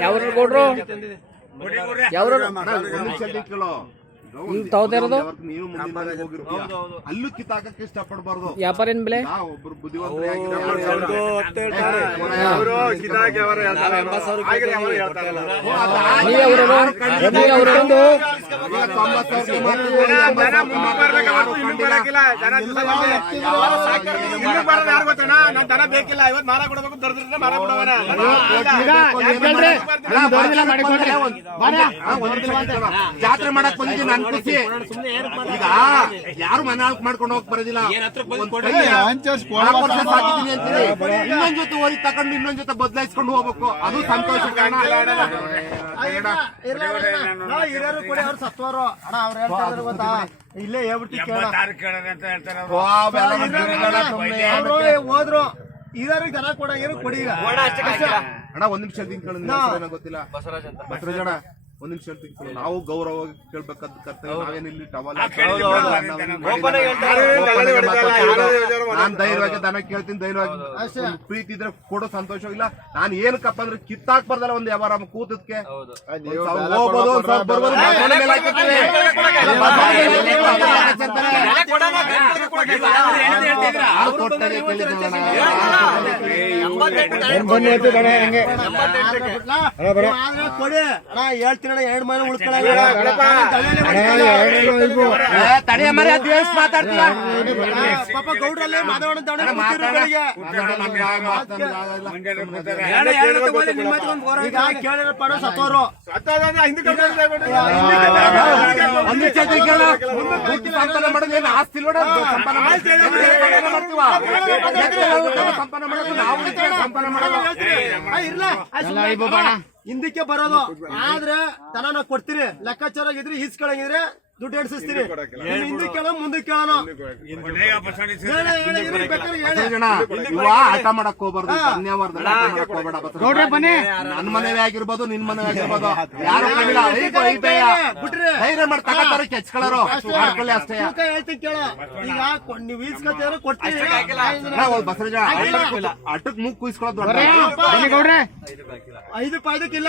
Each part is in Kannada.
ಯಾವ್ರು ಕೊಡ್ರು ಯಾವ್ರು ಅಣ್ಣ, ಒಂದ್ ನಿಮಿಷ ಇಲ್ಲಿ ಕೇಳು. ಈಗ ಒಂದು- ತಗೋತಾ ಇರೋದು? ನೀವು ಮುಂದಿನ ಮನೆಗೆ ಹೋಗಿರ್ತೀಯ. ಅಲ್ಲೂ ಕಿತ್ತಾಕಕ್ಕೆ ಇಷ್ಟಪಡಬಾರ್ದು. ವ್ಯಾಪಾರ ಏನ್ ಬೆಲೆ? ನಾ ಒಬ್ರು ಬುದ್ಧಿವಂತರೇ ಆಗಿದ್ರೆ ಎರಡು ಅವರು ಕಿತಾಕಿ ಅವರು ಹೇಳ್ತಾರೆ. ಆಗಿದ್ರೆ ಅವರು ಹೇಳ್ತಾರೆ ಓ, ಅದು ಆಗಿ ನೀವೇ ಅವ್ರವ್ರು? ಯಾರು ಕಂಡಿಲ್ಲ. ನೀವೇ ಅವ್ರವ್ರು? ಈಗ ತೊಂಬತ್ತು ಸಾವಿರಕ್ಕೆ ಮಾರ್ತಿದ್ದೀವಿ, ಎಂಬತ್ತು ಸಾವಿರಕ್ಕೆ ಮಾರ್ತಿದ್ದೀವಿ, ಯಾರು ಕಂಡಿಲ್ಲ. ಇನ್ನು ಬರೋದು ಯಾರು ಗೊತ್ತಣ್ಣ ನಾನ್ ದನ ಬೇಕಿಲ್ಲ. ಇವತ್ತು ಮಾರ ಕೊಡಬೇಕು ದರ್ದ್ರೆ ಮಾರ ಕೊಡವನ? ಜಾತ್ರೆ ಮಾಡಕ್ ಬಂದಿದ್ದೀನಿ ನನ್ ಖುಷಿ ಈಗ ಯಾರು ಮನೆ ಹಾಕ್ ಮಾಡ್ಕೊಂಡು ಹೋಗಕ್ ಬರೋದಿಲ್ಲ. ಇನ್ನೊಂದ್ ಜೊತೆ ಹೋಗಿ ತಕೊಂಡು ಇನ್ನೊಂದ್ ಜೊತೆ ಬದಲಾಯಿಸ್ಕೊಂಡು ಹೋಗ್ಬೇಕು ಅದು ಸಂತೋಷ ಕಾರಣ ಹಿರಿಯರು ಕೂಡ ಅವ್ರು ಸತ್ವರು ಅಣ್ಣ ಅವ್ರು ಹೇಳ್ತಾರೆ ಗೊತ್ತಾ ಇಲ್ಲೇ ಹೇಳ್ಬಿಟ್ಟು ಕೇಳ ಹೋದ್ರು ಇದಾರು ಜನ ಕೊಡ ಏನು ಕೊಡಿ ಅಣ್ಣ ಒಂದ್ ನಿಮಿಷ ಗೊತ್ತಿಲ್ಲ ಬಸವರಾಜ್ ಅಂತ ಗೊತ್ತಿಲ್ಲ ಬಸವರಾಜ್ ಅಣ್ಣ ಒಂದ್ ನಿಮಿಷ ಹೇಳ್ತೀವಿ ನಾವು ಗೌರವ ಕೇಳ್ಬೇಕಾದ ಕರ್ತವ್ಯ ನಾವೇನಿಲ್ಲಿ ಟವಲ್ ನಾನ್ ಧೈರ್ಯವಾಗಿ ದನ ಕೇಳ್ತೀನಿ ಧೈರ್ಯವಾಗಿ ಪ್ರೀತಿ ಇದ್ರೆ ಕೊಡೋ ಸಂತೋಷ ಇಲ್ಲ ನಾನು ಏನಕ್ಕಪ್ಪ ಅಂದ್ರೆ ಕಿತ್ತಾಕ್ಬಾರ್ದಲ್ಲ ಒಂದ್ ವ್ಯವಹಾರ ಕೂತದ್ಕೆ ಒಂದ್ ಕೇಳಿದ್ನಲ್ಲ ಆದ್ರೆ ಹೇಳ್ತೀನಿ ಅಣ್ಣ ಎರಡು ಮನೆ ಹೇಳ್ಸ್ ಮಾತಾಡ್ತೀಯ ಪಾಪ ಗೌಡ್ರಲ್ಲೇ ಮಾತಾಡೋಣ ಕೇಳಿರೋ ಸತ್ತೋರು ಆಸ್ತಿ? ಸಂಪಾದನೆ. ಸಂಪಾದನೆ ಮಾಡೋದು ನಾವು ಸಂಪಾದನೆ ಮಾಡೋದು. ಹಿಂದಕ್ಕೆ ಬರೋದು. ಆದ್ರೆ ದನ ನಾವು ಕೊಡ್ತೀರಿ. ಲೆಕ್ಕಾಚಾರ ಇದ್ರೆ ಈಸ್ಕೊಳಂಗಿದ್ರೆ ದುಡ್ಡು ಎಡ್ಸಿಸ್ತೀರಿ ನೀವು ಹಿಂದಕ್ಕೆ ಕೇಳೋ ಮುಂದಕ್ಕೆ ಕೇಳೋಣ. ಆಟ ಮಾಡಕ್ ಹೋಗ್ಬಾರ್ದು. ಧನ್ಯವಾದ ನೋಡ್ರಿ ಬನ್ನಿ. ನನ್ ಮನವೇ ಆಗಿರ್ಬೋದು ನಿನ್ ಮನವೇ ಆಗಿರ್ಬೋದು. ಯಾರು ಧೈರ್ಯ ಮಾಡಿ ತಗೋತಾರೆ ಕೆಚ್ಕೊಳ್ಳೋರು. ಮಾಡ್ಕೊಳ್ಳಿ ಅಷ್ಟೇ. ಹೇಳ್ತೀನಿ ಕೇಳ. ಈಗ ನೀವು ಈಸ್ಕೊತೀರ ಕೊಡ್ತೀರಿ. ನಾವು ಬಸವರಾಜ. ಅಟ್ಟಕ್- ಮುಗ್ ಕುಯ್ಸ್ಕೊಳ್ಳೋದು ಐದು ಪಾಯ್ದಕ್ಕಿಲ್ಲ.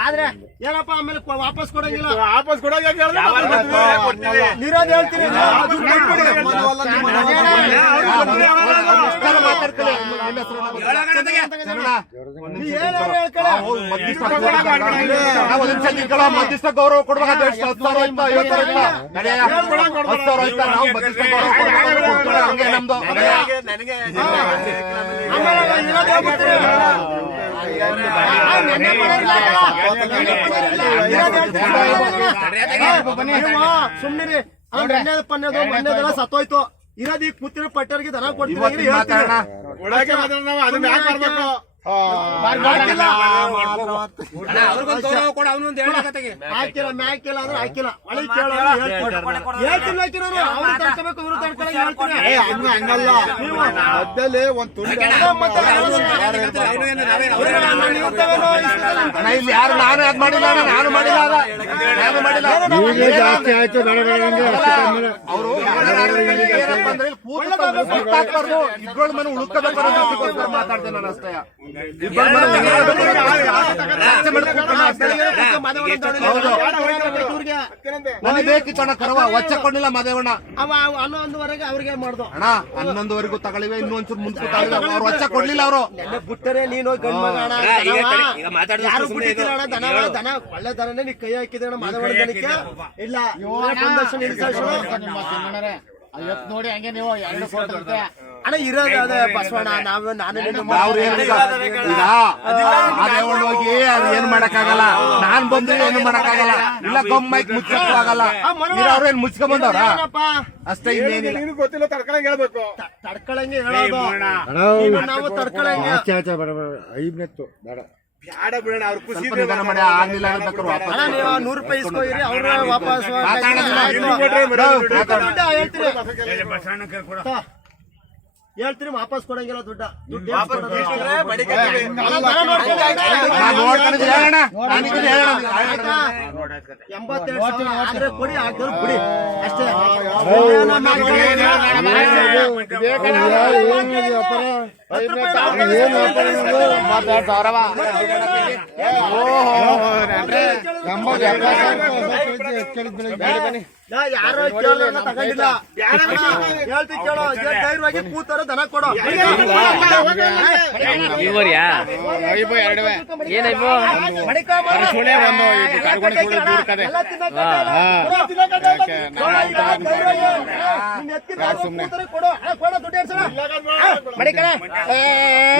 ಆದ್ರೆ ಏನಪ್ಪ ಆಮೇಲೆ ವಾಪಸ್ ಕೊಡಂಗಿಲ್ಲ? ವಾಪಸ್ ಕೊಡೋಕೆ ನೀರೋದ್ ಹೇಳ್ತೀನಿ ಮಧ್ಯಸ್ಥ ಗೌರವ ಕೊಡ್ಬೇಕಂತ ಹತ್ತು ಸಾವಿರ ಆಯ್ತಾ? ಐವತ್ತು ಸಾವಿರ ನಾವು ಮಧ್ಯಸ್ಥ ಗೌರವ ನಮ್ದು. ನೆನ್ನೆ. ನೆನ್ನೆ ಸುಮ್ನಿರಿ ನೆನ್ನೆದು ಪನ್ನೆದು ಮೊನ್ನೆದೆಲ್ಲ ಸತ್ತೋಯ್ತು ಇರೋದ್ ಈಗ ಕೂತಿರೋ ಪಟ್ಟರ್ಗೆ ದನ ಕೊಡ್ತೀನಿ ಹಾಕಿಲ್ಲ ಮ್ಯಾಕಿಲ್ಲ ಅಂದ್ರೆ ಹಾಕಿಲ್ಲ ಒಳ್ಳೆ ಕೇಳೋ ಹೇಳ್ತೀನಿ ಹಾಕಿರೋ ಅವ್ರು ತಡ್ಕೋಬೇಕು ಇವ್ರು ತಡ್ಕೊಳಂಗೆ ಹೇಳ್ತೀನಿ ಹಂಗಲ್ಲ ಮಧ್ಯದಲ್ಲಿ ಒಂದ್ ತುಂಡು ಯಾರು ನಾನು ಅದ್ ಮಾಡಿಲ್ಲ ನಾನು ಮಾಡಿಲ್ಲ ನಾನು ಮಾಡಿಲ್ಲ ಅವರು ಏನಪ್ಪ ಅಂದ್ರೆ ಮನೆ ಉಳ್ಕೋಬೇಕು ಮಾತಾಡ್ತೇನೆ ನಾನು ಅಷ್ಟೇ ನನಗೆ ಬೇಕಿತ್ತು ಅಣ್ಣ ಕರವ ಒಚ್ಚ ಕೊಡ್ಲಿಲ್ಲ ಮದೇವಣ್ಣ. ಅವ ಹನ್ನೊಂದುವರೆಗೆ ಅವ್ರಿಗೆ ಮಾಡ್ದು. ಅಣ್ಣ ಹನ್ನೊಂದುವರೆಗೂ ತಗೊಳ್ಳಿವೆ ಇನ್ನೊಂಚೂರು ಮುಂಚೆ ತಗೊಳ್ಳಿವೆ ಅವ್ರು ಒಚ್ಚ ಕೊಡ್ಲಿಲ್ಲ ಅವರು. ನೆನ್ನೆ ಬಿಟ್ಟರೆ ನೀನು ಗಂಡ್ ಮಗ ಅಣ್ಣ ಯಾರು ಬಿಟ್ಟಿಲ್ಲ ಅಣ್ಣ? ದನ ದನ ಒಳ್ಳೆ ದನನೇ ನೀ ಕೈ ಹಾಕಿದೆ ಅಣ್ಣ ದನಕ್ಕೆ ಇಲ್ಲ. ನಿಲ್ಸೋಷ್ಟು. ನೋಡಿ ಹಂಗೆ ನೀವು ಎರಡು ಕೊಟ್ಟಿರುತ್ತೆ ಅಣ್ಣ ಇರೋದು ಅದೇ ಬಸವಣ್ಣ. ನಾವು ನಾನು ಹೋಗಿ ಅದು ಏನ್ ಮಾಡಕ್ಕಾಗಲ್ಲ? ನಾನ್ ಬಂದ್ರೆ ಏನು ಮಾಡಕ್ಕಾಗಲ್ಲ? ಇಲ್ಲ ಗೊಮ್ಮೈಕ್ ಮುಚ್ಚಕ್ಕೂ ಆಗಲ್ಲ. ಅವ್ರು ಏನ್ ಮುಚ್ಕೊಂಡ್ ಬಂದವ್ರ? ಅಷ್ಟೇ ಇನ್ನೇನಿಲ್ಲ. ನಿನಗೆ ಗೊತ್ತಿಲ್ಲ ತಡ್ಕೊಳಂಗೆ ಹೇಳ್ಬೇಕು. ತ- ತಡ್ಕೊಳಂಗೆ ಹೇಳೋದು. ನೀನು ನಾವು ತಡ್ಕೊಳಂಗೆ ಬ್ಯಾಡ ಬಿಡೋಣ ಅವ್ರ ಖುಷಿ ಸ್ವಲ್ಪ ನಿಧಾನ ಮಾಡಿ ಆಗ್ಲಿಲ್ಲ ಅಂದ್ರೆ ಬೇಕಾದ್ರೆ ವಾಪಸ್ ಅಣ್ಣ ನೀವು ನೂರು ರೂಪಾಯಿ ಇಸ್ಕೋಯಿರಿ ಅವ್ರ ವಾಪಸ್ ಮಾತಾಡೋದಿಲ್ಲ. ದುಡ್ಡು ಹೇಳ್ತೀನಿ ವಾಪಸ್ ಕೊಡಂಗಿಲ್ಲ ದುಡ್ಡ? ಎಂಬತ್ತೆರಡು ಕೊಡಿ ಆದ್ರೆ ಕೊಡಿ ಆಗ್ದ್ರೆ ಬಿಡಿ ಅಷ್ಟೇ ಯಾರೋ ತಗೊಂಡಿಲ್ಲ ಕೇಳೋ ಕೊಡೋ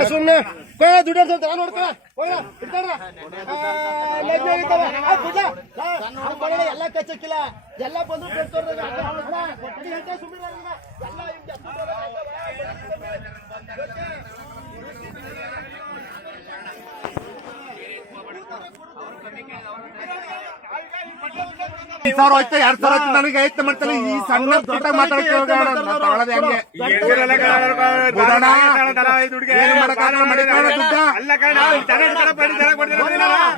ಸುಮ್ನೆ. ಕೊಡ ದುಡ್ಡು ಅಂತ ನೋಡ್ಕೊ ಕೊಡ, ಇಟ್ಕೊಳ್ರ. ಆ, ಲಗ್ನ ಐತವ. ಆ, ಪೂಜಾ. ಆ, ಆ ಬರಡೆ ಎಲ್ಲ ಕಚ್ಚಕ್ಕಿಲ್ಲ ಎಲ್ಲ ಬಂದು ಬೆಳ್ತವ್ರೆ. ಸಾವಿರ ಹೋಯ್ತಾ ಎರಡ್ ಸಾವಿರ ನನಗೆ ಐತೆ ಮಾಡ್ತಾನೆ ಈ ಸಣ್ಣ ದೊಡ್ಡ ಮಾತಾಡ್ತೀವಿ ಹೆಂಗೆ.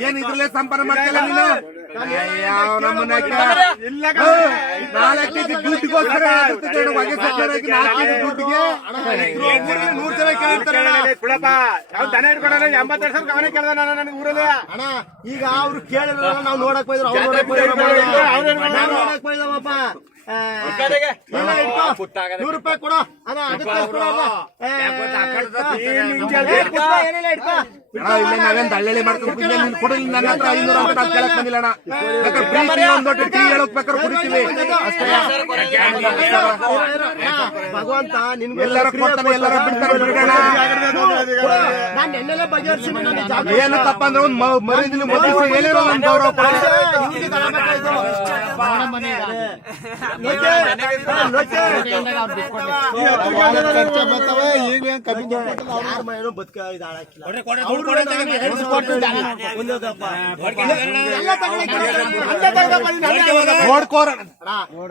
ಏನ್ ಇದ್ರಲ್ಲೇ ಸಂಪಾದನೆ ಮಾಡ್ತಿಲ್ಲ ನೀನು? ದುಡ್ಡಿಗೋಸ್ಕರ ದುಡ್ಡಿಗೆ ನೂರು ಜನ ದನ ಹಿಡ್ಕೊಂಡಾನೆ ಎಂಬತ್ತೆರಡು ಸಾವಿರ ಅವನೇ ಕೇಳ್ದ ನಾನು ನನಗೆ ಊರಲ್ಲಿ ಅಣ್ಣ ಈಗ ಅವ್ರು ಕೇಳಿಲ್ಲ ನಾವು ನೋಡಕ್ ಹೋಯ್ದ್ರು ಅವ್ರು ನೋಡಕ್ ಹೋಯ್ದ್ರು ನೋಡಕ್ ಹೋಯ್ದವಪ್ಪ. ನೂರು ರೂಪಾಯಿ ಕೊಡು ಅಣ್ಣ ಅದಕ್ಕೆ ಕೊಡು ಅಣ್ಣ. ಏ, ಇಟ್ಕೋ. ಏ, ಪುಟ್ಟ, ಏನಿಲ್ಲ ಇಟ್ಕೋ. ಅಣ್ಣ, ಇಲ್ಲ ನಾವೇನ್ ಮಾಡ್ಕೊಂಡು ಕೊಡಲಿ ನನ್ನ ಹತ್ರ ಐನೂರು ಅಂತ ನಾವ್ ಕೇಳಕ್ ಬಂದಿಲ್ಲ ಅಣ್ಣ ಬೇಕಾದ್ರೆ ಪ್ರೀತಿ ಒಂದ್ ದೊಡ್ಡ ಟೀ ಹೇಳಕ್ ಬೇಕಾದ್ರೆ ಕುಡಿತೀವಿ ಅಷ್ಟೇ ಭಗವಂತ ನಿನ್ಗೆ ಎಲ್ಲರೂ ಕೊಡ್ತಾನೆ ಎಲ್ಲರೂ ಬಿಡ್ತಾರೆ ನಾನು ಜಾಗ ಏನಕ್ಕಪ್ಪ ಅಂದ್ರೆ ಒಂದ್ ಮ- ಮರಿದಿನ ಮದುವೆ ಹೇಳಿರೋ ಗೌರವ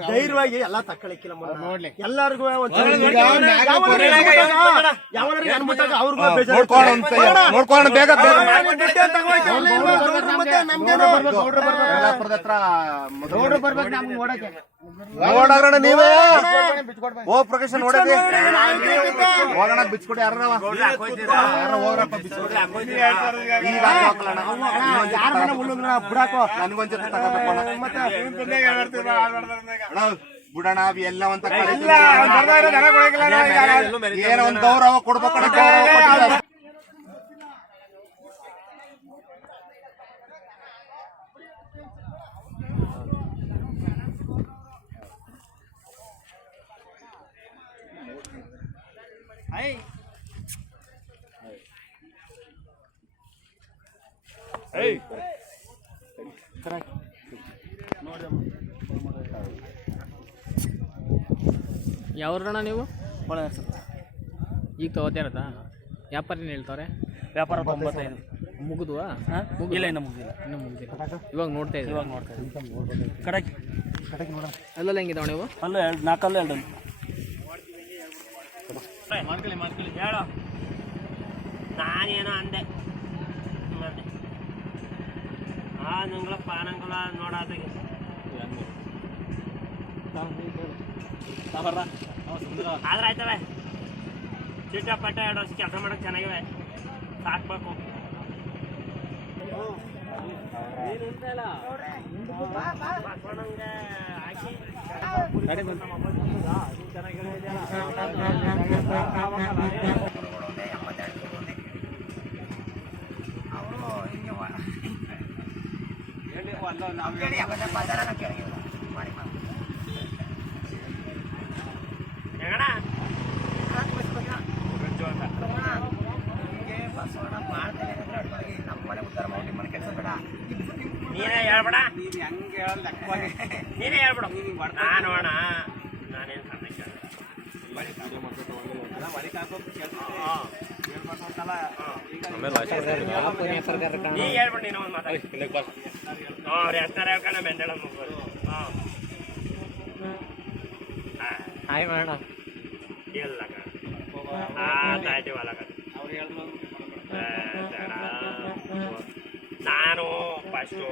ಧೈರ್ಯವಾಗಿ ಎಲ್ಲಾ ತಕ್ಕಳಿಕ್ಕಿಲ್ಲ ಎಲ್ಲರಿಗೂ ಯಾವನಿಗೆ ಅನ್ಬಿಟ್ಟಾಗ ಅವ್ರಿಗೂ ಬೇಜಾರು ನೋಡ್ಕೋಣ ಅಂತ ನೋಡ್ಕೋಣ ಬೇಗ ನೋಡ್ರು ಬರ್ಬೇಕು ನಮ್ಗೆ ನೋಡಕ್ಕೆ ನೋಡೋಣ ನೀವೇ. ಓ ಪ್ರಕಾಶ್ ನೋಡೋಣ ಹೋಗೋಣ ಬಿಚ್ಕೊಡಿ ಯಾರ ಯಾರ ಹೋಗ್ರಪ್ಪ ಬಿಚ್ಕೊಡಿ. ಈಗ ಯಾರ ಮನೆ ಬಿಡಾಕೋ? ಬಿಡೋಣ ಅವ್ ಎಲ್ಲ ಒಂದ್ ಏನೋ ಒಂದ್ ಗೌರವ ಕೊಡ್ಬೇಕು ಯಾವ್ರಣ್ಣ ನೀವು? ಈಗ ತಗೋತಿರತ್ತ ವ್ಯಾಪಾರ ಏನು ಹೇಳ್ತಾರೆ. ವ್ಯಾಪಾರ ತೊಂಬತ್ತೈದು ಮುಗಿದ್ವಾ? ಇಲ್ಲ ಇನ್ನು ಮುಗಿದಿಲ್ಲ. ಇನ್ನು ಮುಗಿದಿಲ್ಲ. ಇವಾಗ ನೋಡ್ತಾ ಇದ್ದೀವಿ ಇವಾಗ ನೋಡ್ತಾ ಇದ್ದೀವಿ. ಕಡೆಗೆ. ಅಲ್ಲೆಲ್ಲ ಹೆಂಗಿದಾವ ನೀವು? ಅಲ್ಲೇ ಎರಡು ನಾಲ್ಕಲ್ಲ ಎರಡು. ಹೇಳು. ನಾನೇನೋ ಅಂದೆ. ಆ, ನಂಗಳ ಪಾನಂಗಳ ನೋಡೋದಿಗೆ ಆದ್ರೆ ಆಯ್ತವೆ. ಚೀಟ ಪಟ್ಟ ಎರಡು ವರ್ಷ ಕೆಲಸ ಮಾಡೋಕೆ ಚೆನ್ನಾಗಿವೆ. ಸಾಕ್ಬೇಕು. ಬಸವಣ್ಣಂಗೆ ಹಾಕಿ ಹೆಂಗಣ್ಣ ನೀನೇ ಹೇಳ್ಬೇಡ ನೀನೇ ಹೇಳ್ಬಿಡು ನಾನು ಅಣ್ಣ ನಾನೇನು ಸಣ್ಣ ಕೇಳ ನೀ ಒಂದು ಅವ್ರು ಎಷ್ಟಾರ ಹೇಳ್ಕೊಂಡು ಮೆಂಡಳ ಮುಗ್ಬೋದು ಹಾಂ ಹಾಯ್ ಮಾಡೋಣ ಇಲ್ಲ ಕಣ ಆಯ್ತು ಹೊಲ ನಾನು ಫಸ್ಟು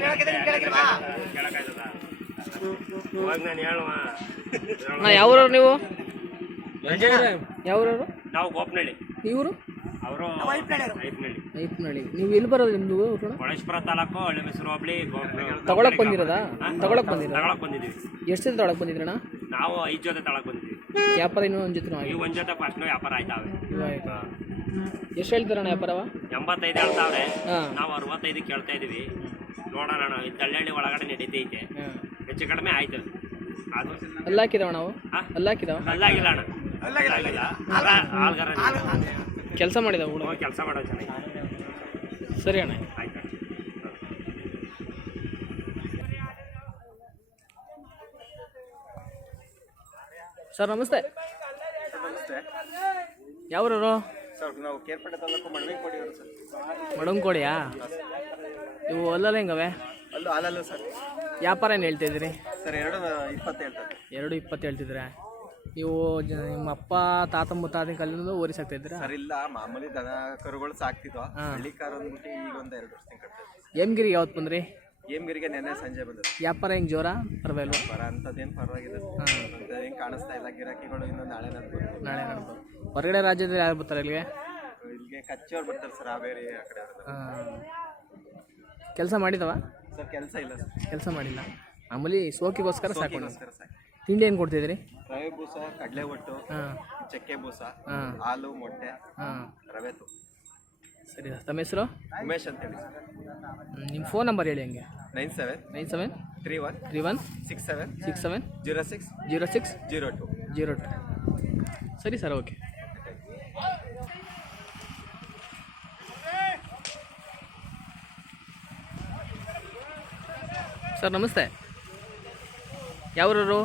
ಇವಾಗ ನಾನು ಅಣ್ಣ ಯಾವ್ರವ್ರು ನೀವು? ಯಾವ್ರವ್ರು? ನಾವು ಗೋಪನಹಳ್ಳಿ ಇವರು? ಅವರು ಐಪ್ನಳ್ಳಿ. ಐಪ್ನಳ್ಳಿ. ನೀವು ಎಲ್ಲಿ ಬರೋದು ನಿಮ್ದು ಊರು? ಕೊಳೇಶ್ವರ ತಾಲೂಕು ಹಳ್ಳಿ ಮೈಸೂರು ಹೋಬಳಿ ತಗೊಳಕ್ ಬಂದಿರೋದಾ? ತಗೊಳಕ್ ಬಂದಿರ ತಗೊಳಕ್ ಬಂದಿದ್ದೀವಿ. ಎಷ್ಟು ಜೊತೆ ತಗೊಳಕ್ ಬಂದಿದ್ರಣ ನಾವು ಐದು ಜೊತೆ ತಗೊಳಕ್ ಬಂದಿದ್ದೀವಿ. ವ್ಯಾಪಾರ ಇನ್ನೂ ಒಂದು ಜೊತೆ ಈ ಒಂದ್ ಜೊತೆ ಫಸ್ಟ್ ವ್ಯಾಪಾರ ಆಯ್ತಾವೆ. ಎಷ್ಟು ಹೇಳ್ತೀರಣ್ಣ ವ್ಯಾಪಾರವ? ಎಂಬತ್ತೈದು ಹೇಳ್ತಾವ್ರೆ. ನಾವು ಅರವತ್ತೈದು ಕೇಳ್ತಾ ಇದೀವಿ. ನೋಡೋಣ ಅಣ್ಣ ಈ ತಳ್ಳಹಳ್ಳಿ ಒಳಗಡೆ ನಡೀತೈತೆ. ಹೆಚ್ಚು ಕಡಿಮೆ ಆಯ್ತು. ಅದು. ಅಲ್ಲಾಕಿದಾವ ನಾವು? ಅಲ್ಲಾಕಿದಾವ ಅಲ್ಲಾಗಿಲ್ಲ ಅಣ್ಣ. ಅಲ್ಲಾಗಿಲ್ಲ ಆಲ್ಗಾರ ಕೆಲಸ ಮಾಡಿದಾವ ಹುಡುಗ? ಕೆಲಸ ಮಾಡೋ ಚೆನ್ನಾಗಿ. ಸರಿ ಅಣ್ಣ. ಆಯ್ತು ಸರ್ ನಮಸ್ತೆ. ಯಾವ್ರವರು? ಸರ್ ನಾವು ಕೇರ್ಪೇಟೆ ತಾಲೂಕು ಸರ್. ಇವು ಅಲ್ಲಲ್ಲ ಹೆಂಗವೆ ಅಲ್ಲೂ ಅಲ್ಲಲ್ಲ ಸರ್. ವ್ಯಾಪಾರ ಏನು ಹೇಳ್ತಿದ್ರಿ ಸರ್ ಎರಡು ಇಪ್ಪತ್ತು ಹೇಳ್ತಾರೆ. ಎರಡು ಇಪ್ಪತ್ತು ಹೇಳ್ತಿದ್ರೆ ನೀವು ಜ- ನಿಮ್ಮ ಅಪ್ಪ ತಾತ ಮುತ್ತಾತಿನ ಕಲ್ಲಿಂದ ಓರಿ ಸಾಕ್ತಾ ಇದ್ದೀರಾ? ಸರ್ ಇಲ್ಲ ಮಾಮೂಲಿ ದನ ಕರುಗಳು ಸಾಕ್ತಿದ್ವ. ಹಳ್ಳಿ ಕಾರ್ ಅಂದ್ಬಿಟ್ಟು ಈಗ ಒಂದು ಎರಡು ವರ್ಷ ಕಟ್ತಾರೆ ಎಮ್ಗಿರಿಗೆ ಯಾವತ್ತು ಬಂದ್ರಿ? ಏಮ್ಗಿರಿಗೆ ನೆನ್ನೆ ಸಂಜೆ ಬಂದರು ವ್ಯಾಪಾರ ಹೆಂಗೆ ಜೋರ? ಪರವಾಗಿಲ್ಲ ಬರ ಅಂಥದ್ದೇನು ಪರವಾಗಿಲ್ಲ. ಹಾಂ. ಏನು ಕಾಣಿಸ್ತಾ ಇಲ್ಲ. ಗಿರಾಕಿಗಳು ಇನ್ನು ನಾಳೆ ನಡ್ಬೋದು. ನಾಳೆ ನಡ್ಬೋದು. ಹೊರಗಡೆ ರಾಜ್ಯದಲ್ಲಿ ಯಾರು ಬರ್ತಾರೆ ಇಲ್ಲಿಗೆ? ಇಲ್ಲಿಗೆ ಕಚ್ಚಿಯವ್ರು ಬರ್ತಾರೆ ಸರ್ ಹಾವೇರಿ ಆ ಕಡೆ ಕೆಲಸ ಮಾಡಿದವ? ಸರ್ ಕೆಲಸ ಇಲ್ಲ ಸರ್. ಕೆಲಸ ಮಾಡಿಲ್ಲ. ಮಾಮೂಲಿ ಸೋಕಿಗೋಸ್ಕರ ಸಾಕೊಂಡು ಸಾಕು. ತಿಂಡಿ ಏನು ಕೊಡ್ತಿದ್ರಿ? ರವೆ ಬೂಸ ಕಡಲೆ ಒಟ್ಟು ಹಾಂ. ಚಕ್ಕೆ ಬೂಸ ಹಾಂ. ಹಾಲು ಮೊಟ್ಟೆ ಹಾಂ. ರವೆ ತು. ಸರಿ ತಮ್ಮ ಹೆಸರು? ಉಮೇಶ್ ಅಂತ ಹೇಳಿ ನಿಮ್ಮ ಫೋನ್ ನಂಬರ್ ಹೇಳಿ ಹಂಗೆ? Nine seven nine seven three one three one six seven six seven zero six zero six zero two. Zero two. ಸರಿ ಸರ್ ಓಕೆ. ಸರ್ ನಮಸ್ತೆ. ಯಾವ್ರವರು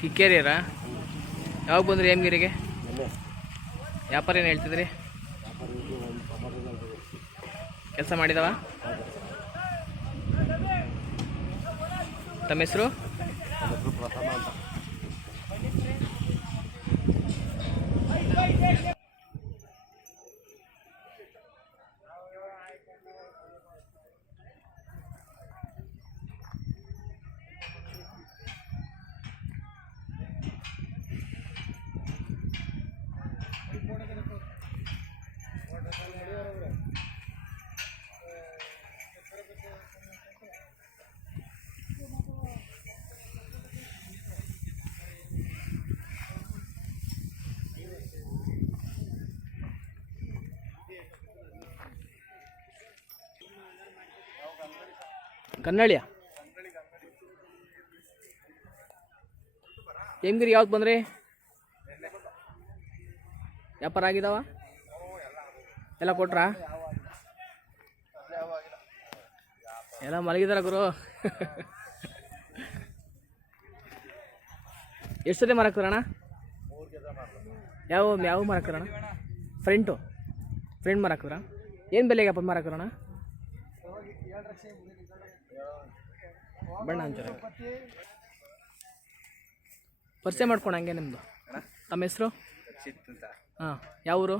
ಕಿಕ್ಕೇರಿಯರಾ? ಯಾವಾಗ ಬಂದ್ರಿ ಹೇಮಗಿರಿಗೆ ವ್ಯಾಪಾರ ಏನು ಹೇಳ್ತಿದ್ರಿ? ಕೆಲಸ ಮಾಡಿದವಾ? ತಮ್ಮ ಹೆಸರು? ಕನ್ನಳಿಯ. ಹೆಂಗಿರಿ ಯಾವ್ದು ಬಂದ್ರಿ? ವ್ಯಾಪಾರ ಆಗಿದಾವ? ಎಲ್ಲ ಕೊಟ್ರಾ? ಎಲ್ಲ ಮಲಗಿದಾರ ಗುರು. ಎಷ್ಟು ಸತಿ ಮಾರಾಕ್ತಾರಣ ಯಾವ ಯಾವ ಮಾರಾಕ್ತಾರಣ ಫ್ರೆಂಟು ಫ್ರೆಂಡ್ ಮಾರಾಕ್ತಾರ ಏನು ಬೆಲೆಗೆ ಅಪ್ಪ ಮಾರಾಕ್ತಾರಣ ಬಣ್ಣ ಅಂತಾರೆ. ಪರಿಚಯ ಮಾಡ್ಕೊಂಡು ಹಂಗೆ ನಿಮ್ಮದು ತಮ್ಮ ಹೆಸರು? ಹಾಂ ಯಾವ ಊರು?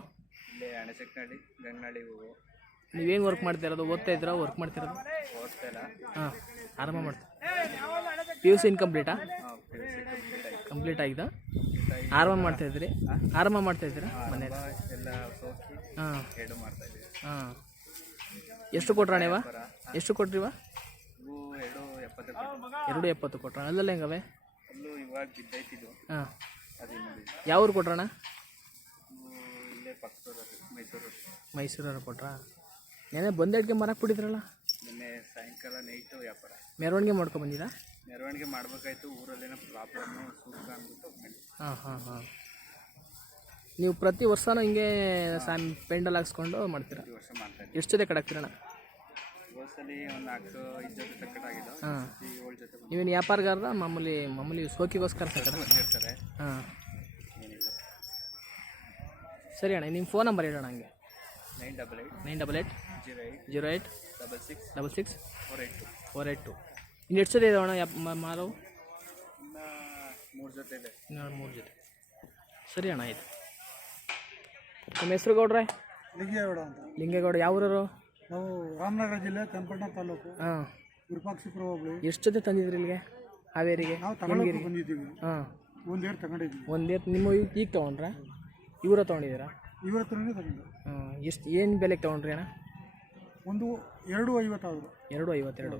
ಇಲ್ಲೇ ಅಣೆಚಕ್ನಹಳ್ಳಿ ಗಂಗನಹಳ್ಳಿ ಹೂವು ನೀವೇನು ವರ್ಕ್ ಮಾಡ್ತಿರೋದು ಓದ್ತಾ ಇದ್ದೀರಾ? ವರ್ಕ್ ಮಾಡ್ತಿರೋದು ಓದ್ತಾ ಇಲ್ಲ. ಹಾಂ ಆರಾಮ ಮಾಡ್ತೀವಿ ಪಿ ಯು ಸಿ ಇನ್ಕಂಪ್ಲೀಟಾ ಕಂಪ್ಲೀಟ್ ಆಗಿದೆ. ಆರಾಮ ಮಾಡ್ತಾ ಇದ್ದೀರಿ? ಆರಾಮ ಮಾಡ್ತಾ ಇದ್ದೀರಾ? ಮನೆ ಎಲ್ಲ ಹಾಂ. ಮಾಡ್ತಾ ಹಾಂ. ಎಷ್ಟು ಕೊಟ್ರಣೆವಾ ಎಷ್ಟು ಕೊಟ್ರಿವಾ ಎರಡು ಎಪ್ಪತ್ತು ಕೊಟ್ರಣ ಅಲ್ಲಲ್ಲ ಹೆಂಗವೆ? ಅಲ್ಲೂ ಇವಾಗ ಬಿದ್ದೈತಿದ್ದು ಹಾಂ. ಅದು ಇನ್ನೊಂದು ಯಾವ ಊರು ಕೊಟ್ರಣ ಇಲ್ಲೇ ಪಕ್ಕದೂರು ಮೈಸೂರು ಮೈಸೂರವ್ರು ಕೊಟ್ರಾ? ನೆನೆ ಬಂದಡ್ಗೆ ಮರಕ್ಕೆ ಬಿಟ್ಟಿದ್ರಲ್ಲ? ನಿನ್ನೆ ಸಾಯಂಕಾಲ ನೈಟು ವ್ಯಾಪಾರ. ಮೆರವಣಿಗೆ ಮಾಡ್ಕೊ ಬಂದಿರಾ? ಮೆರವಣಿಗೆ ಮಾಡ್ಬೇಕಾಯ್ತು ಊರಲ್ಲೇನೋ ಪ್ರಾಬ್ಲಮ್ಮು ಪ್ರಾಬ್ಲಮ್ ಅಂದ್ಬಿಟ್ಟು ಮಾಡಿ ಹಾಂ ಹಾಂ ಹಾಂ. ನೀವು ಪ್ರತಿ ವರ್ಷನೂ ಹಿಂಗೆ ಸ್ಯಾಮ್ ಪೆಂಡಲ್ ಹಾಕ್ಸ್ಕೊಂಡು ಮಾಡ್ತೀರಾ? ವರ್ಷ ಮಾಡ್ತಾ ಎಷ್ಟು ಜೊತೆ ಕಡಾಕ್ತೀರಣ್ಣ ಹೋಸಲಿ ಒಂದು ನಾಲ್ಕು ಐದು ಜೊತೆ ತಕ್ಕಟ್ಟಾಗಿದ್ದು ಹಾಂ. ವ್ಯಾಪಾರಗಾರ ಏಳು ಜೊತೆ ನೀವೇನು ವ್ಯಾಪಾರಗಾರರ ಮಾಮೂಲಿ ಮಾಮೂಲಿ ಸೋಕಿಗೋಸ್ಕರ ಸಾಕರ ಬಂದಿರ್ತಾರೆ. ಹಾಂ. ಸರಿ ಅಣ್ಣ ನಿಮ್ಮ ಫೋನ್ ನಂಬರ್ ಹೇಳೋಣ ಹಂಗೆ. Nine double eight nine double eight zero eight zero eight double six double six four eight two. Four eight two. ಇನ್ನು ಎಷ್ಟು ಜೊತೆ ಇದಾವಣ್ಣ ಮೂರು? ಮಾರು ಇದೆ. ಇನ್ನೊಂದು ಮೂರು ಜೊತೆ. ಸರಿ ಅಣ್ಣ ಆಯ್ತು. ನಿಮ್ಮ ಹೆಸರು ಗೌಡ್ರೆ? ಲಿಂಗೇಗೌಡ ಅಂತ. ಲಿಂಗೇಗೌಡ ಯಾವ ಊರವರು ನಾವು ರಾಮನಗರ ಜಿಲ್ಲೆ ಕೆಂಪಣ್ಣ ತಾಲೂಕು ಹಾಂ. ವಿರೂಪಾಕ್ಷಿಪುರ ಹೋಬಳಿ. ಎಷ್ಟು ಜೊತೆ ತಂದಿದ್ರಿ ಇಲ್ಲಿಗೆ? ಹಾವೇರಿಗೆ? ನಾವು ತಗೊಳ್ಳೋಕೆ ಬಂದಿದ್ದೀವಿ. ಹಾಂ. ಒಂದೇ ಏರ್ ತಗೊಂಡಿದ್ದೀವಿ. ಒಂದೇ ನಿಮ್ಮ ಈಗ ಈಗ ತೊಗೊಂಡ್ರಾ? ಇವರ ತೊಗೊಂಡಿದ್ದೀರಾ? ಇವರ ಹತ್ರನೇ ತಗೊಂಡು ಹಾಂ. ಎಷ್ಟು ಏನು ಬೆಲೆಗೆ ತೊಗೊಂಡ್ರಿ ಅಣ್ಣ? ಒಂದು ಎರಡು ಐವತ್ತಾದ್ರು ಎರಡು ಐವತ್ತೆರಡು.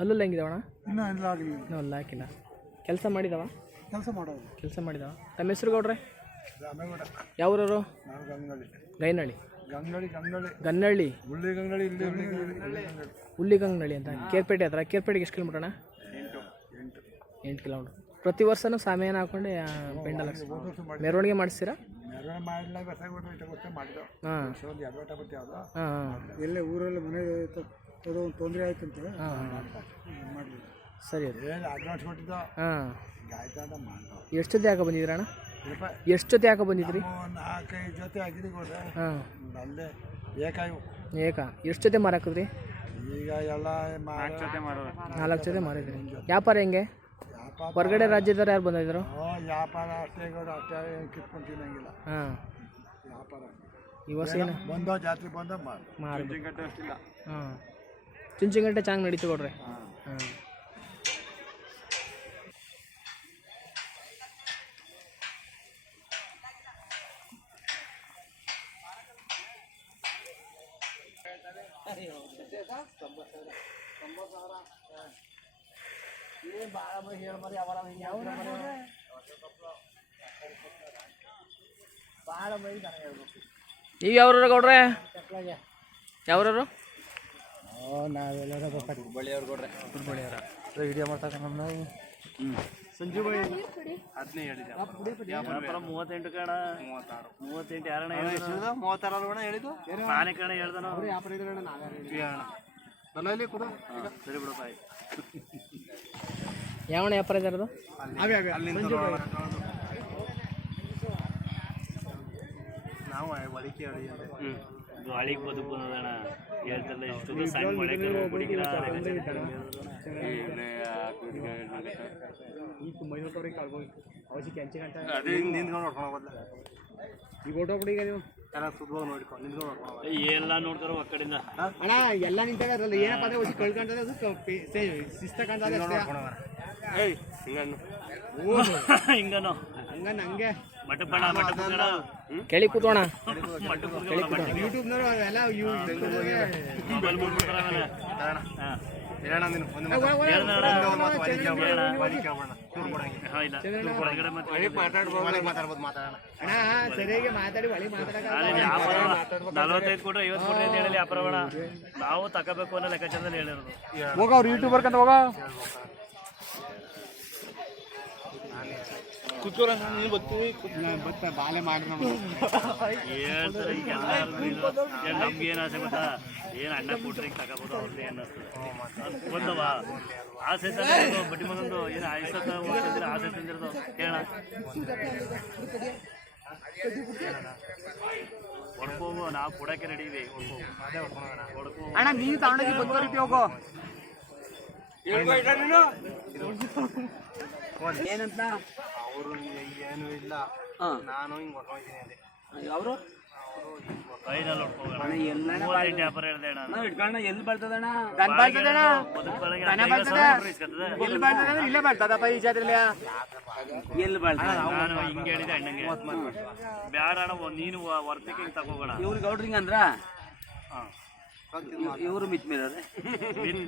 ಅಲ್ಲಲ್ಲಿ ಹೆಂಗಿದಾವಣ್ಣ ಇನ್ನೂ ಎಲ್ಲ ಆಗಲಿಲ್ಲ. ಇನ್ನೂ ಅಲ್ಲ ಹಾಕಿಲ್ಲ. ಕೆಲಸ ಮಾಡಿದವ? ಕೆಲಸ ಮಾಡೋದು ಕೆಲಸ ಮಾಡಿದವ. ತಮ್ಮ ಹೆಸರು ಗೌಡ್ರೆ? ಯಾವ್ರವರು? ಗಂಗಳಿ ಗೈನಹಳ್ಳಿ ಗಂಗಳಿ ಗಂಗಳಿ. ಗನ್ನಳ್ಳಿ. ಹುಳ್ಳಿ ಗಂಗಳಿ ಇಲ್ಲಿ ಹುಲ್ಲಿಗಂಗನಳ್ಳಿ ಅಂತ. ಕೇರ್ಪೇಟೆ ಹತ್ರ. ಕೇರ್ಪೇಟೆಗೆ ಎಷ್ಟು ಕಿಲೋಮೀಟರ್ ಅಣ್ಣ? ಎಂಟು ಕಿಲೋಮೀಟ್ರ್. ಪ್ರತಿ ವರ್ಷನೂ ಸಾಮಿಯಾನ ಹಾಕೊಂಡು ಪೆಂಡಲ್? ಮೆರವಣಿಗೆ ಮಾಡಿಸ್ತೀರಾ? ಮೆರವಣಿಗೆ ಮಾಡಲಿಲ್ಲ ಗೊತ್ತೇ ಹಾಂ. ಒಂದು ಎರಡು ವಟ ಬಿಟ್ಟು ಯಾವ್ದು? ಹಾಂ ಎಲ್ಲೇ ಊರಲ್ಲಿ ಮನೆ ಅದು ಒಂದು ತೊಂದರೆ ಆಯ್ತು ಅಂತ ಮಾಡಲಿಲ್ಲ. ಸರಿ ಅಡ್ವಾನ್ಸ್ ಕೊಟ್ಟಿದ್ದು? ಹಾಂ. ಗಾಯ್ತು ಅಂತ ಮಾಡ್ದೋ? ಎಷ್ಟು ಜಾಗ ರೂಪಾಯಿ ಎಷ್ಟು ಜೊತೆ ಹಾಕೋ ಬಂದಿದ್ರಿ? ಒಂದು ನಾಲ್ಕೈದು ಜೊತೆ ಆಗಿದೆ ಗೌಡ್ರೆ ಹಾಂ. ಅಲ್ಲೇ ಏಕಾಯು ಏಕ. ಎಷ್ಟು ಜೊತೆ ಮಾರಾಕಿದ್ರಿ ಈಗ ಎಲ್ಲ ನಾಲ್ಕು ಜೊತೆ ಮಾರಿದ್ರಿ ವ್ಯಾಪಾರ ಹೆಂಗೆ? ಹೊರಗಡೆ ರಾಜ್ಯದವ್ರು ಯಾರು ಬಂದಿದ್ರು? ಓ ವ್ಯಾಪಾರ ಅಷ್ಟೇ ಅಷ್ಟೇ ಕಿತ್ಕೊಂಡು ತಿನ್ನಂಗಿಲ್ಲ ಹಾಂ. ವ್ಯಾಪಾರ ಈ ವರ್ಷ ಏನು ಬಂದೋ ಜಾತ್ರೆ ಬಂದೋ ಮಾರು ಮಾರು ಗಂಟೆ ಅಷ್ಟಿಲ್ಲ. ಹಾಂ. ಚುಂಚಿಗಂಟೆ ಚೆನ್ನಾಗಿ ನಡೀತು ಕೊಡ್ರಿ ಹಾಂ. ನೀವು ಯಾವ್ರವ್ರು ಗೌಡ್ರೆ? ಯಾವ್ರವ್ರು? ನಾವೆಲ್ಲರೂ ಹುಬ್ಬಳ್ಳಿಯವರ ವಿಡಿಯೋ ಮಾಡ್ತಕ್ಕ ನಾವು. ವ್ಯಾಪಾರ ಮೂವತ್ತೆಂಟು ಕಣ. ಮೂವತ್ತೆಂಟು ಯಾರಣ್ಣ ಹೇಳಿದ್ರು ಮೂವತ್ತಾರು ಹೇಳಿದ್ದು? ನಾನೇ ಕಣ ಹೇಳ್ದನು. ನನ್ನಲ್ಲಿ ಕೂಡ. ಸರಿ ಬಿಡಪ್ಪ ಆಯ್ತು ಯಾವಣ ವ್ಯಾಪಾರ ಅದು ನಾವು ಒಳಿಕೆ ಹ್ಞೂ ಗಾಳಿಗೆ ಬದುಕುನದಣ್ಣ ಹೇಳ್ತಲ್ಲ ಇಷ್ಟು ಸಣ್ಣ ಮಳೆ ಕುಡಿಗಿರ ಅದೇ ಹಿಂದೆ. ನಿಂತ್ಕೊಂಡು ನೋಡ್ಕೊಂಡು ಹೋಗೋದ್ಲ ಈಗ ಹೊಟ್ಟೋಗ್ಬಿಡಿ ಈಗ ನೀವು? ಎಲ್ಲ ಸುದ್ವಾಗಿ ನೋಡ್ಕೊಂಡು ನಿಂತ್ಕೊಂಡು ಎಲ್ಲ ನೋಡ್ತಾರೋ ಆ ಕಡೆಯಿಂದ ಅಣ್ಣ ಎಲ್ಲ ನಿಂತಾಗ ಅದ್ರಲ್ಲಿ ಏನಪ್ಪ ಅಂದ್ರೆ ಕಳ್ಕೊಂಡ್ರೆ ಅದು ಕಾಣ್ತದೆ ಅಷ್ಟೇ. ಏಯ್ ಹಿಂಗನ್ನು. ಹಿಂಗನು ಹಂಗ. ಮಟಪಣ ಕೆಳಿ ಕೂತೋಣ ಯೂಟ್ಯೂಬ್ನವರು ಅವೆಲ್ಲ ಹೇಳೋಣ ನೀನು ಒಂದು ಮಾತಾಡ್ಬೋದು. ಮಾತಾಡೋಣ. ಸರಿಯಾಗಿ ಮಾತಾಡಿ ಒಳಗೆ ನಲವತ್ತೈದು ಕೊಟ್ರೆ ಐವತ್ತು ಅಂತ ಹೇಳಿ ಅಪರವಣ ನಾವು ತಗೋಬೇಕು ಅನ್ನೋ ಲೆಕ್ಕಾಚಾರದಲ್ಲಿ ಹೇಳಿರೋದು. ಹೋಗ ಅವ್ರು ಯೂಟ್ಯೂಬರ್ ಕಂತ ಹೋಗ. ಬಾಲೆ ಮಾಡಿ ಹೇಳ್ತಾರೆ ಈಗ ಎಲ್ಲಾರು ಏನ್ ನಮ್ಗೆ ಏನು ಆಸೆ ಗೊತ್ತಾ? ಏನು ಅಣ್ಣ ಕೊಟ್ರೆ ಈಗ ತಗೋಬೋದು ಅವ್ರದ್ದು ಏನು ಆಸೆ? ತಂದಿರೋದು ಬಡ್ಡಿ ಮಗಂದು ಏನು ಆಯ್ಸ ಆಸೆ ತಂದಿರೋದು ಕೇಳ ಹೊಡ್ಕೋಗು ನಾವು ಕೊಡಕ್ಕೆ ರೆಡಿ ಇವೆ ಹೊಡ್ಕೋ ಅಣ್ಣ ನೀನು ತಗೊಂಡೋಗಿ ಹೋಗೋ. ಏನಂತ? ಅವರು ಏನು ಇಲ್ಲ. ನಾನು ಹಿಂಗೆ ಹೊಡ್ಕೊಂಡಿದ್ದೀನಿ ಅದೇ ಅವರು? ಎಲ್ಲಿ ಬರ್ತದಣ್ಣ. ಎಲ್ಲಿ ಬರ್ತದ ಇಲ್ಲೇ ಬರ್ತದಪ್ಪ ಈ ಜಾತ್ರೆಲಿ? ಎಲ್ಲಿ ಹಿಂಗೆ ಹೇಳಿದೆ ಅಣ್ಣಂಗೆ. ನೀನು ವರ್ತಿಗೆ ಹಿಂಗೆ ತಗೋಗೋಣ ಇವ್ರು ಗೌಡ್ರಿಂಗ ಅಂದ್ರ? ಇವರು ಮಿತ್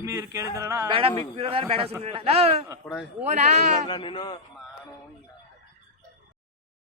ಮೀರ್ ಕೇಳಿದ್ರಣ್ಣ. ಬೇಡ ಮಿತ್ ಮೀರ್ ಬೇಡ ಸುಮ್ಮನೆ ಓನಾ ನೀನು? ನಾನು